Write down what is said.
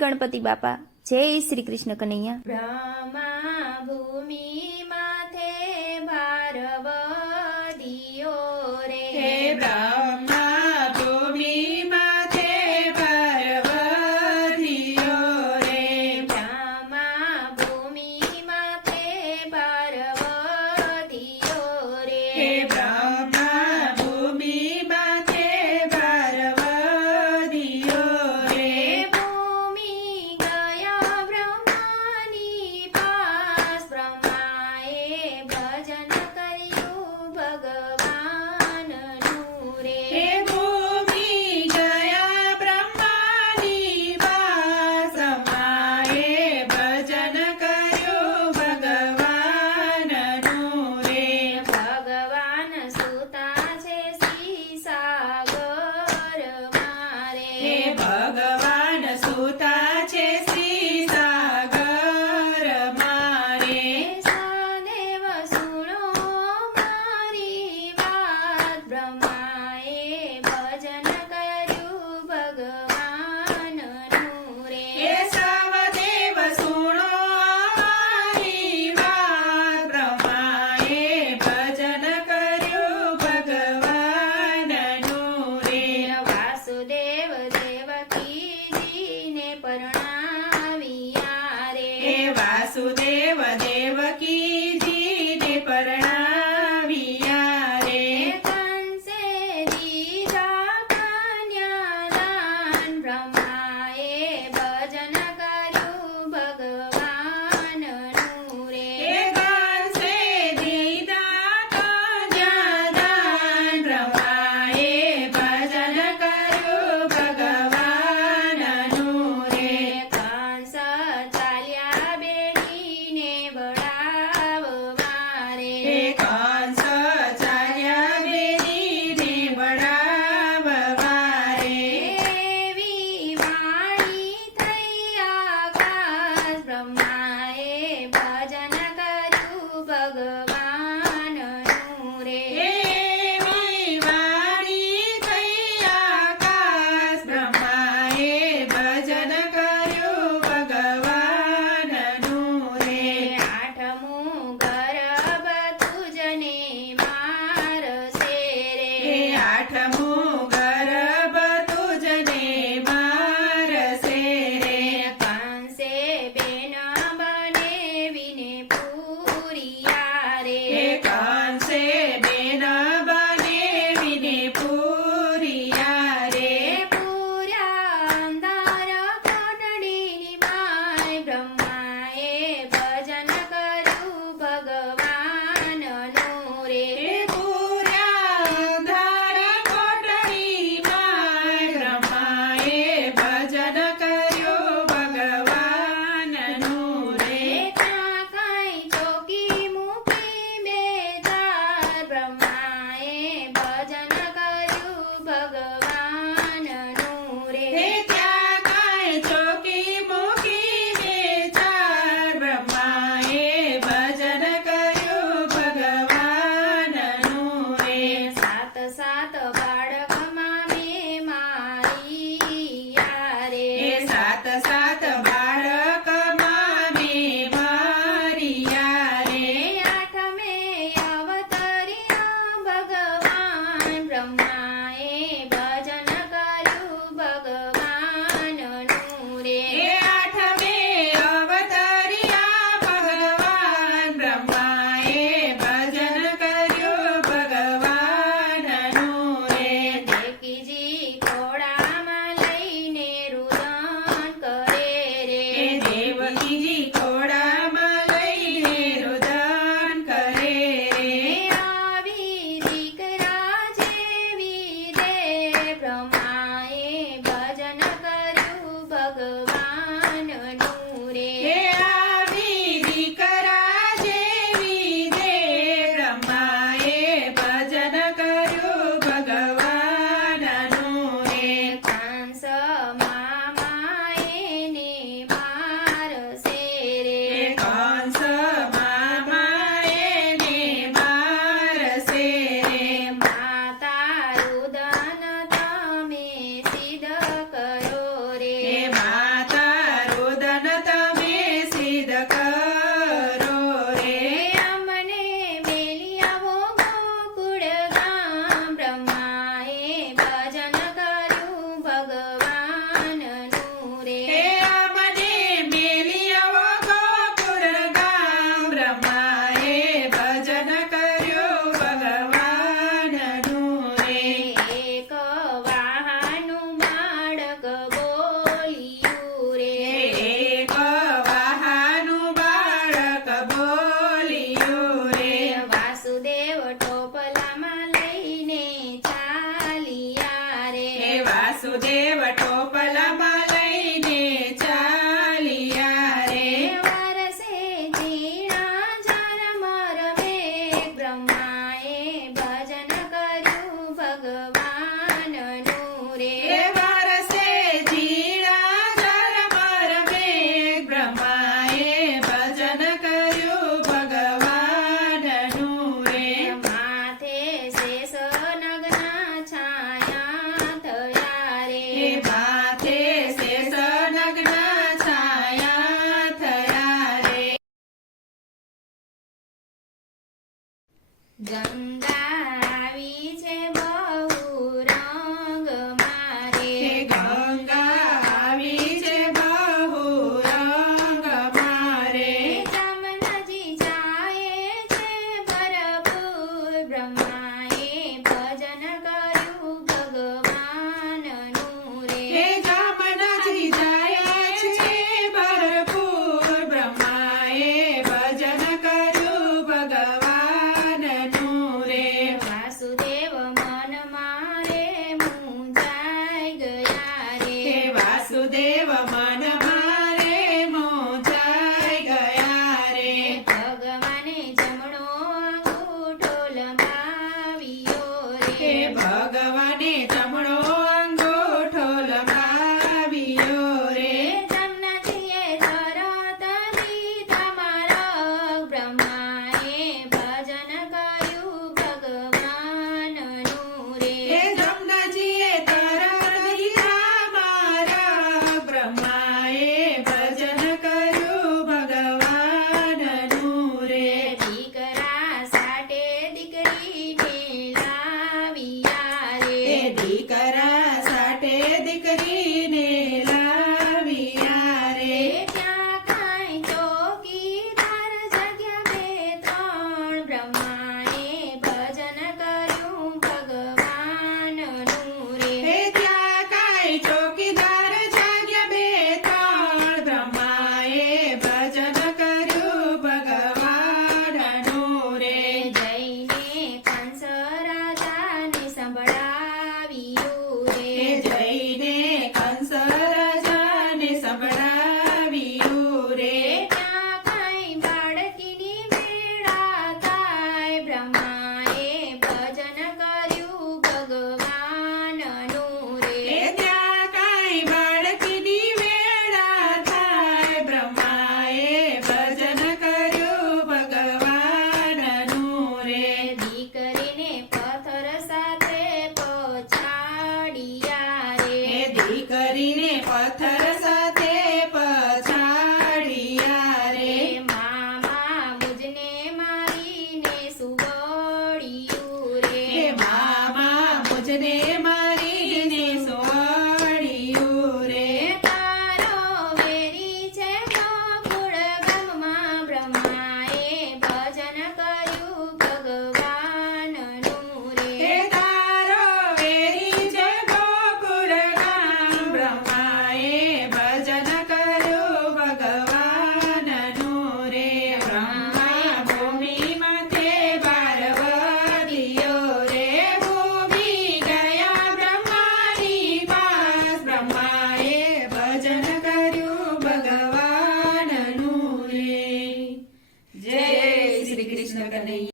ગણપતિ બાપા, જય શ્રી કૃષ્ણ કનૈયા. બ્રહ્મા ભૂમિ માથે ભારવદિયો રે. હે બ્રહ્મા ભૂમિ માથે ભારવદિયો રે. બ્રહ્મા ભૂમિ માથે ભારવદિયો રે. હે બ્રહ્મા ભૂમિ માથે ભારવદિયો રે. ભૂમિ ગયા બ્રહ્માની પાસ, બ્રહ્માએ ભજન કર્યું ભગવાનનું રે. હે ભૂમિ ગયા બ્રહ્માની પાસ, બ્રહ્માએ ભજન કર્યું ભગવાનનું રે. ભગવાન સુતા છે શ્રીસાગર મારે. હે ભગવાન સુતા છે શ્રીસાગર મારે. સદેવ સુણો મારી વાત, બ્રહ્માએ ભજન કર્યું ભગવાનનું રે. હે સવદેવ સુણો અમારી વાત, બ્રહ્માએ ભજન કર્યું ભગવાનનું રે. વાસુદેવ દેવકીજીને પરણાવ્યા રે. હે વાસુદેવ દેવકીજીને પરણાવ્યા રે. કંસે દીધા કન્યાદાન, બ્રહ્માએ ભજન કર્યું ભગવાનનું રે. હે કંસે દીધા કન્યાદાન, બ્રહ્માએ ભજન કર્યું ભગવાનનું રે. કંસ ચાલ્યા બેડીને બળાવવા રે. હે કંસ ચાલ્યા બેદીને બળાવવા રે. એવી વાણી થઈ આકાશ, બ્રહ્માએ ભજન કર્યું ભગવાનનું રે. એવી વાણી થઈ આકાશ, બ્રહ્માએ ભજન કર્યું ભગવાનનું રે. આઠમું ગર્ભ તુજને મારશે હે રે. આઠમું ગર્ભ તુજને મારશે રે. કંસે બેન બનેવીને પૂરિયા રે. હે કંસે બેન બનેવીને પૂરિયા રે. પૂર્યા અંધાર કોટડીની બાઈ, બ્રહ્માએ ભજન કર્યું ભગવાનનું રે. હે પૂર્યા અંધાર કોટડીની વાસુદેવ ટોપલામાં લઈને ચાલ્યા રે વારસે ઝીણા ઝરમર મેઘ બ્રહ્માએ ભજન કર્યું ભગવાનનું રે એ વારસે ઝીણા ઝરમર મેઘ બ્રહ્માએ ભજન કર્યું ભગવાનનું રે માથે શેષ નગના છાયા થયા એ રે માથે શેષ નગ્ન છાયા થયા રે ગંગા આવી છે બહુ રંગ મારે હે ગંગા આવી છે બહુ રંગ મારે જમનાજી જાય છે ભરપૂર બ્રહ્માએ ભજન કર્યું ભગવાનનું હે રે જામનાજી જાય છે ભરપૂર બ્રહ્માએ ભજન કર્યું ભગવાનનું રે વાસુદેવ મન મારે મૂંઝાઈ ગયા હે રે વાસુદેવ મન મારે મોજાઈ ગયા રે ભગવાને જમણો અંગૂઠો લંબાવ્યો હે રે ભગવાને